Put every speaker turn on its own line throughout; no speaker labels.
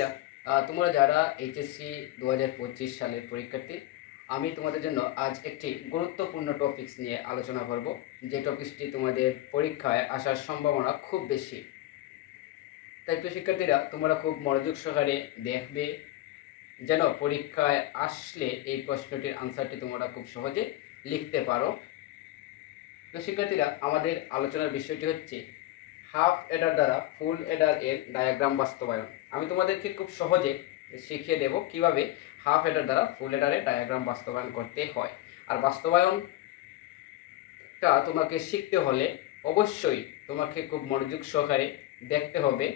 শিক্ষার্থীরা তোমরা যারা এইচএসসি দু হাজার পঁচিশ সালের পরীক্ষার্থী, আমি তোমাদের জন্য আজ একটি গুরুত্বপূর্ণ টপিকস নিয়ে আলোচনা করব। যে টপিকসটি তোমাদের পরীক্ষায় আসার সম্ভাবনা খুব বেশি। তাই প্রিয় শিক্ষার্থীরা, তোমরা খুব মনোযোগ সহকারে দেখবে যেন পরীক্ষায় আসলে এই প্রশ্নটির আনসারটি তোমরা খুব সহজে লিখতে পারো। তো শিক্ষার্থীরা, আমাদের আলোচনার বিষয়টি হচ্ছে হাফ এডার দ্বারা ফুল এডার এর ডায়াগ্রাম বাস্তবায়ন। আমি তোমাদেরকে খুব সহজে শিখিয়ে দেব কীভাবে হাফ এডার দ্বারা ফুল এডারের ডায়াগ্রাম বাস্তবায়ন করতে হয়। আর বাস্তবায়নটা তোমাকে শিখতে হলে অবশ্যই তোমাকে খুব মনোযোগ সহকারে দেখতে হবে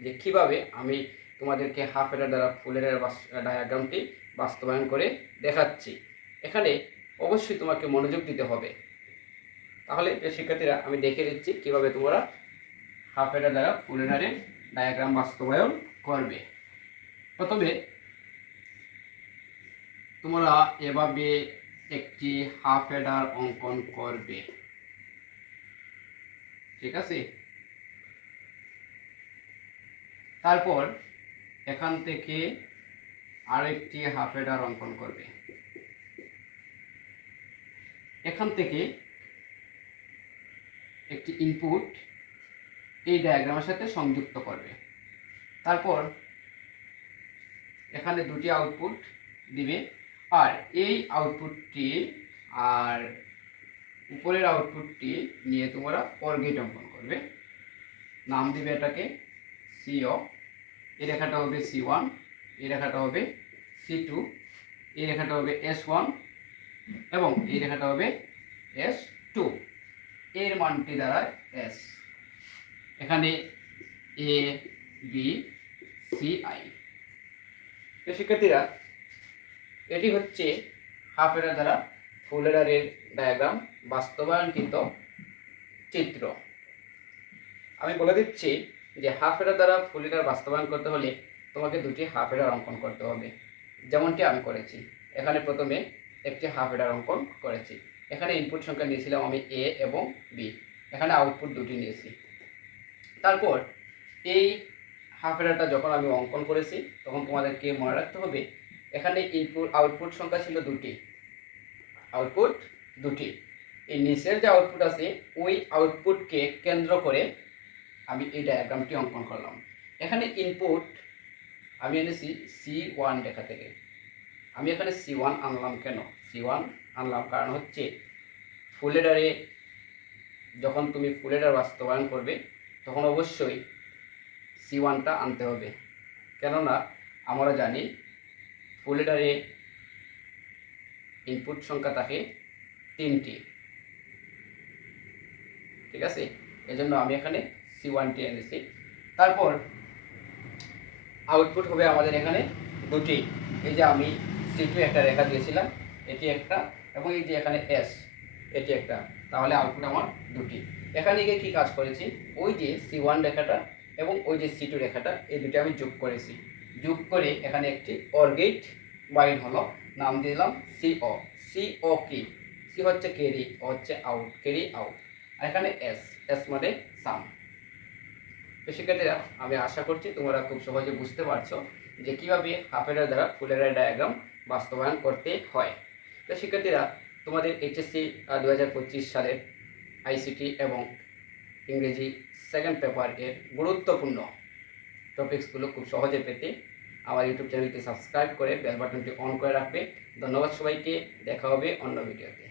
যে কীভাবে আমি তোমাদেরকে হাফ এডার দ্বারা ফুল এডার ডায়াগ্রামটি বাস্তবায়ন করে দেখাচ্ছি। এখানে অবশ্যই তোমাকে মনোযোগ দিতে হবে। তাহলে শিক্ষার্থীরা, আমি দেখে দিচ্ছি কীভাবে তোমরা হাফ এডার দ্বারা ফুল এডারের ডায়াগ্রাম বাস্তবায়ন করবে। প্রথমে তোমরা এভাবে একটি হাফ এডার অঙ্কন করবে। ঠিক আছে? তারপর এখান থেকে আরেকটি হাফ এডার অঙ্কন করবে। এখান থেকে একটি ইনপুট এই ডায়াগ্রামের সাথে সংযুক্ত করবে। তারপর এখানে দুটি আউটপুট দিবে। আর এই আউটপুটটি আর উপরের আউটপুটটি নিয়ে তোমরা অর্গেট অঙ্কন করবে। নাম দিবে এটাকে সি সিও এই রেখাটা হবে সি ওয়ান এই রেখাটা হবে সি টু এই রেখাটা হবে এস ওয়ান এবং এই রেখাটা হবে এস টু এর মানটি দ্বারা এস এখানে এ বি সি আই তো শিক্ষার্থীরা, এটি হচ্ছে হাফ এডার দ্বারা ফুল এডারের ডায়াগ্রাম বাস্তবায়নকৃত চিত্র। আমি বলে দিচ্ছি যে হাফ এডার দ্বারা ফুল এডার বাস্তবায়ন করতে হলে তোমাকে দুটি হাফ এডার অঙ্কন করতে হবে। যেমনটি আমি করেছি। এখানে প্রথমে একটি হাফ এডার অঙ্কন করেছি। এখানে ইনপুট সংখ্যা নিয়েছিলাম আমি এ এবং বি এখানে আউটপুট দুটি নিয়েছি। তারপর এই হাফ এডারটা যখন আমি অঙ্কন করেছি, তখন তোমাদেরকে মনে রাখতে হবে, এখানে ইনপুট আউটপুট সংখ্যা ছিল দুটি। আউটপুট দুটি। এই নিচের যে আউটপুট আছে, ওই আউটপুটকে কেন্দ্র করে আমি এই ডায়াগ্রামটি অঙ্কন করলাম। এখানে ইনপুট আমি এনেছি সি ওয়ান লেখা থেকে। আমি এখানে সি ওয়ান আনলাম কেন? সি ওয়ান আনলাম কারণ হচ্ছে ফুলেডারে যখন তুমি ফুলেডার বাস্তবায়ন করবে, তখন অবশ্যই সি ওয়ানটা আনতে হবে। কেননা, আমরা জানি ফুলেডারে ইনপুট সংখ্যা থাকে তিনটি। ঠিক আছে? এজন্য আমি এখানে সি ওয়ানটি এনেছি। তারপর আউটপুট হবে আমাদের এখানে দুটি। এই যে আমি সি টু একটা রেখা দিয়েছিলাম, এটি একটা এবং এই যে এখানে এস এটি একটা। তাহলে আউটপুট আমার দুটি। এখানে গিয়ে কী কাজ করেছি? ওই যে সি ওয়ান রেখাটা এবং ওই যে সি টু রেখাটা, এই দুটি আমি যোগ করেছি। যোগ করে এখানে একটি অর্গেট বাইর হলো। নাম দিলাম সি সিও সিও কি সি হচ্ছে কেরি ও হচ্ছে আউট কেরি আউট আর এখানে এস এস মানে সাম তো শিক্ষার্থীরা আমি আশা করছি তোমরা খুব সহজে বুঝতে পারছ যে কীভাবে হাফের দ্বারা ফুলের ডায়াগ্রাম বাস্তবায়ন করতে হয়। তো শিক্ষার্থীরা তোমাদের এইচএসসি দু হাজার পঁচিশ সালের আইসিটি এবং ইংরেজি সেকেন্ড পেপার এর গুরুত্বপূর্ণ টপিক্সগুলো খুব সহজে পেতে আমার ইউটিউব চ্যানেলটি সাবস্ক্রাইব করে বেল বাটনটি অন করে রাখবে। ধন্যবাদ সবাইকে। দেখা হবে অন্য ভিডিওতে